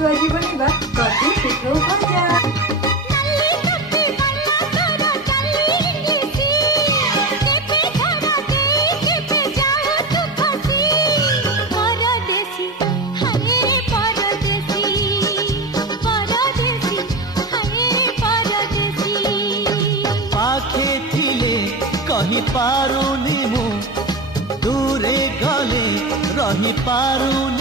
ତୁ ଆଜି ବନେଇବା କଦଳୀ ପିଠଉ ଭଜା। पाखे थिले कहि पारुनी मु दूरे गले रही पारुनी